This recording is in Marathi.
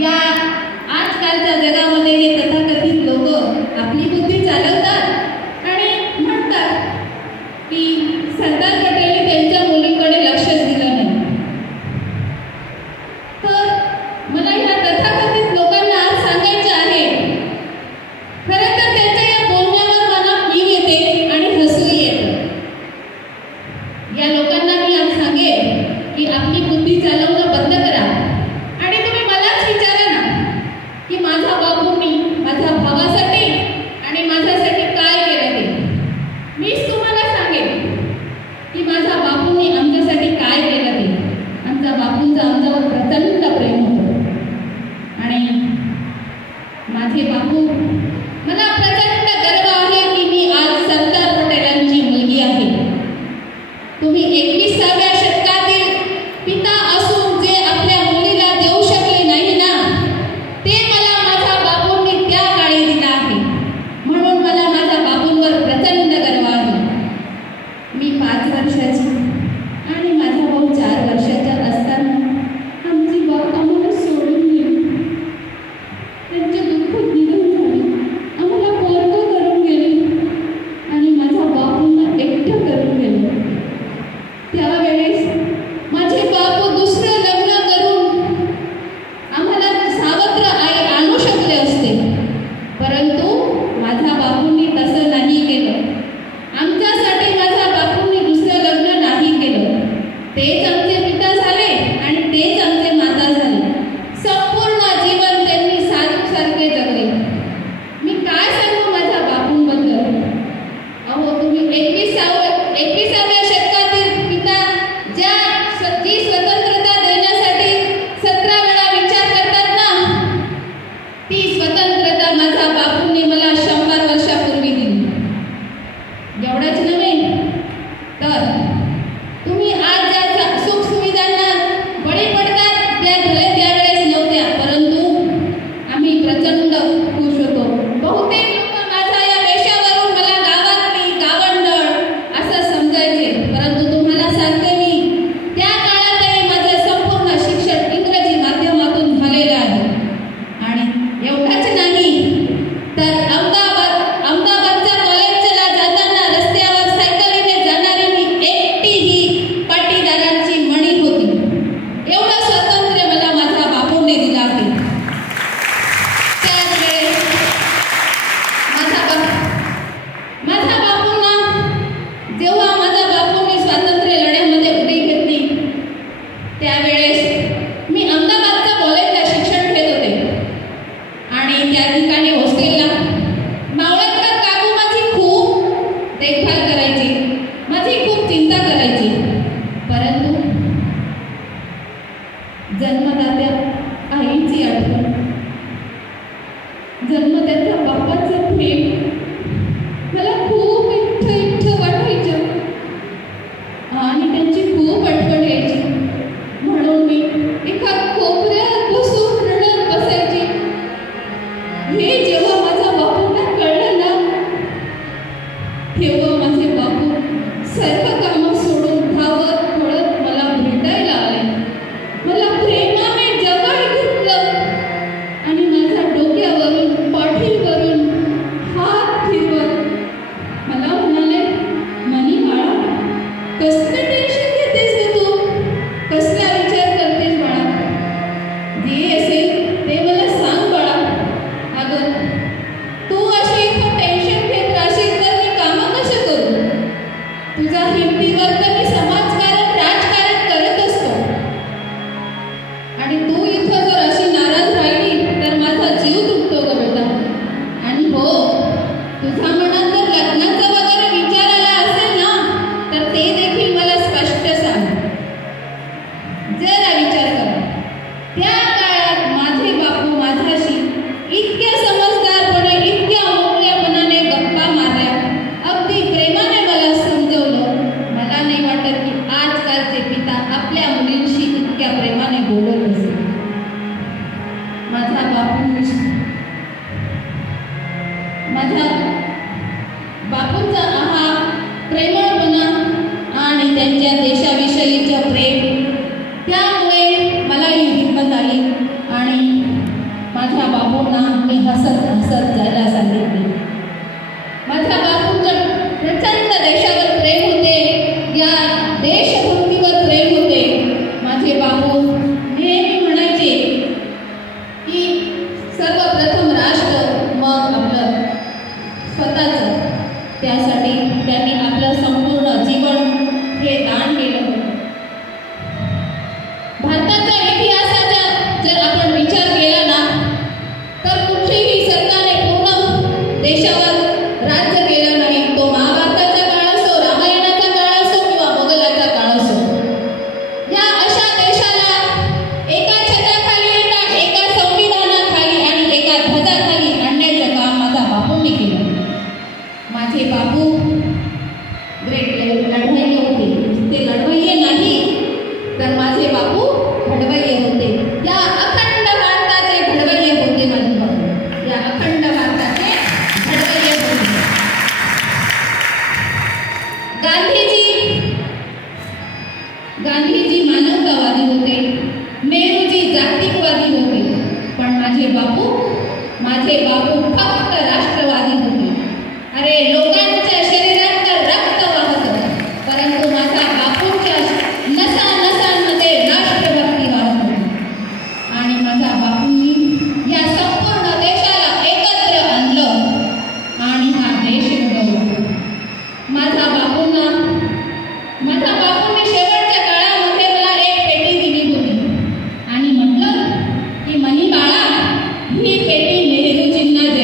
या आजकालच्या जगामध्ये हे तथाकथित लोक आपली बुद्धी चालवतात आणि म्हणतात की सरदार पटेलने त्यांच्या मुलीकडे लक्षच दिलं नाही. तर मला ह्या तथाकथित लोकांना आज सांगायचे आहे, खरं तर त्यांच्या या बोलण्यावर मनात कीव येते आणि हसूही येतं. या लोकांना मी आज सांगेन की आपली बुद्धी चालवणं बंद करा आणि तुम्ही मलाच विचारा ना की माझा बापूंनी माझ्या भावासाठी आणि माझ्यासाठी काय केलं ते. मीच तुम्हाला सांगेन की माझ्या बापूंनी आमच्यासाठी काय केलं ते. आमच्या बापूंचा आमच्यावर प्रचंड प्रेम होतं आणि माझे बापू, मला प्रचंड गर्व आहे की मी आज सरदार पटेलांची मुलगी आहे. तुम्ही 21व्या शतकातील पिता असून जे आपल्या मुलीला देऊ शकले नाही ना, ते मला माझ्या बापूंनी त्या काळी दिलं आहे. म्हणून मला माझ्या बापूंवर प्रचंड गर्व आहे. मी 5 वर्षाची आणि माझा भाऊ 4 वर्षाचा असताना आमची बाप आम्हाला सोडून गेली. त्यांचे दुःख निधन झाले, आम्हाला पोरगं करून गेले आणि माझ्या बापूंना एकटं करून गेले. त्यावेळेस माझे बापू दुसरं लग्न करून आम्हाला सावत्र आई आणू शकले असते, परंतु माझ्या बापूंनी तसं नाही केलं. आमच्यासाठी माझ्या बापूंनी दुसरं लग्न नाही केलं. तेच आमचे पिता झाले आणि तेच आमचे माता झाले. संपूर्ण जीवन त्यांनी सारखे जगले. मी काय सांगू माझ्या बापूंबद्दल. अहो, तुम्ही 21व्या शतकातील पिता जी स्वतंत्रता देण्यासाठी 17 वेळा विचार करतात ना, ती स्वतंत्रता माझ्या बापूंनी मला 100 वर्षापूर्वी दिली. एवढंच नव्हे तर तुम्ही आज ज्या सुख सुविधांना बळी पडतात त्या त्यावेळेस नव्हत्या, परंतु आम्ही प्रचंड खुश होतो. बहुतेक लोक माझ्या या वेशावरून मला गावातली गावंढळ असं समजायचे, परंतु तुम्हाला सांगते मी त्या काळातही माझं संपूर्ण शिक्षण इंग्रजी माध्यमातून झालेलं आहे. आणि एवढंच नाही तर अहमदाबादच्या कॉलेजला जाताना रस्त्यावर सायकलीने जाणारी मी एकटी ही पाटीदारांची मणी होती. एवढं स्वातंत्र्य मला माझ्या बापूंनी दिलं आहे. त्याच वेळेस माझ्या बापूंना जेव्हा माझ्या बापूंनी स्वातंत्र्य लढ्यामध्ये उडी घेतली, त्यावेळेस मी अहमदाबादच्या कॉलेजला शिक्षण घेत होते आणि त्या ठिकाणी हॉस्टेलला मावळतकर काकू माझी खूप देखभाल करायची, माझी खूप चिंता करायची. परंतु जन्मदात्या आईची आठवण, जन्मदात्या बापाचं प्रेम मला खूप इथं वाटायचं आणि त्यांची खूप आठवण यायची. म्हणून मी एका कोपऱ्यात बसून रडत बसायची. हे जेव्हा माझ्या बापूंना कळलं ना, तेव्हा माझे बापू सर्व कामं सोडून धावत पळत मला भेटायला आले. मला प्रेमाने जवळ घेतलं आणि माझ्या डोक्यावरून पाठीवरून हात फिरवत मला म्हणाले, मनी बाळा, कसलं टेन्शन घेतेस रे तू, कसला विचार करतेस बाळा, जे असेल ते मला सांग बाळा. अगं, तू अशी इथं टेन्शन घेत राहशील तर मी कामं कशी करू. तुझ्या हिमतीवर तर मी समाजकारण राजकारण करत असतो आणि तू इथं जर अशी नाराज राहिली तर माझा जीव तुटतो ग बेटा. आणि हो, तुझ्या मनात जर लग्नाचा वगैरे विचार आला असेल ना, तर ते देखील मला स्पष्ट सांग. जरा विचार कर, त्या काळात माझे बापू माझ्याशी इतक्या समजदारपणे, इतक्या मोकळेपणाने गप्पा मारल्या, अगदी प्रेमाने मला समजवलं. मला नाही वाटत की आजकालचे पिता आपल्या मुलींशी इतक्या प्रेमाने बोलत असेल. माझ्या बापूंचा हा प्रेमळपणा आणि त्यांच्या देशाविषयीचं प्रेम, त्यामुळे मला ही हिंमत आली आणि माझ्या बापूंना मी हसत हसत जायला सांगितले. माझ्या बापूंचं प्रचंड देशावर प्रेम होते, या देशभक्तीवर प्रेम होते. माझे बापू नेहमी म्हणायचे की सर्वप्रथम राष्ट्र, मग आपलं स्वतःचं. त्यासाठी त्यांनी आपलं संपूर्ण जीवन हे दान केलं होतं. भारताच्या इतिहासाचा जर आपण विचार केला ना, तर कुठलीही सरकारने पूर्ण देशावर राज्य केलं नाही. तो महाभारताचा काळ असो, रामायणाचा काळ असो किंवा मोगलाचा काळ असो. या अशा देशाला एका छताखाली, एका संविधानाखाली आणि एका ध्वजाखाली आणण्याचं काम माझा बापूंनी केलं. माझे बापू ग्रेट लढवय्ये होते. ते लढवय्ये नाही तर माझे बापू घडवय्ये होते. या अखंड भारताचे घडवय्ये होते माझे बापू. या अखंड भारताचे घडवय्ये होते. गांधीजी मानवतावादी होते, नेहरूजी जागतिकवादी होते, पण माझे बापू फक्त राष्ट्रवादी होते. अरे लोकांच्या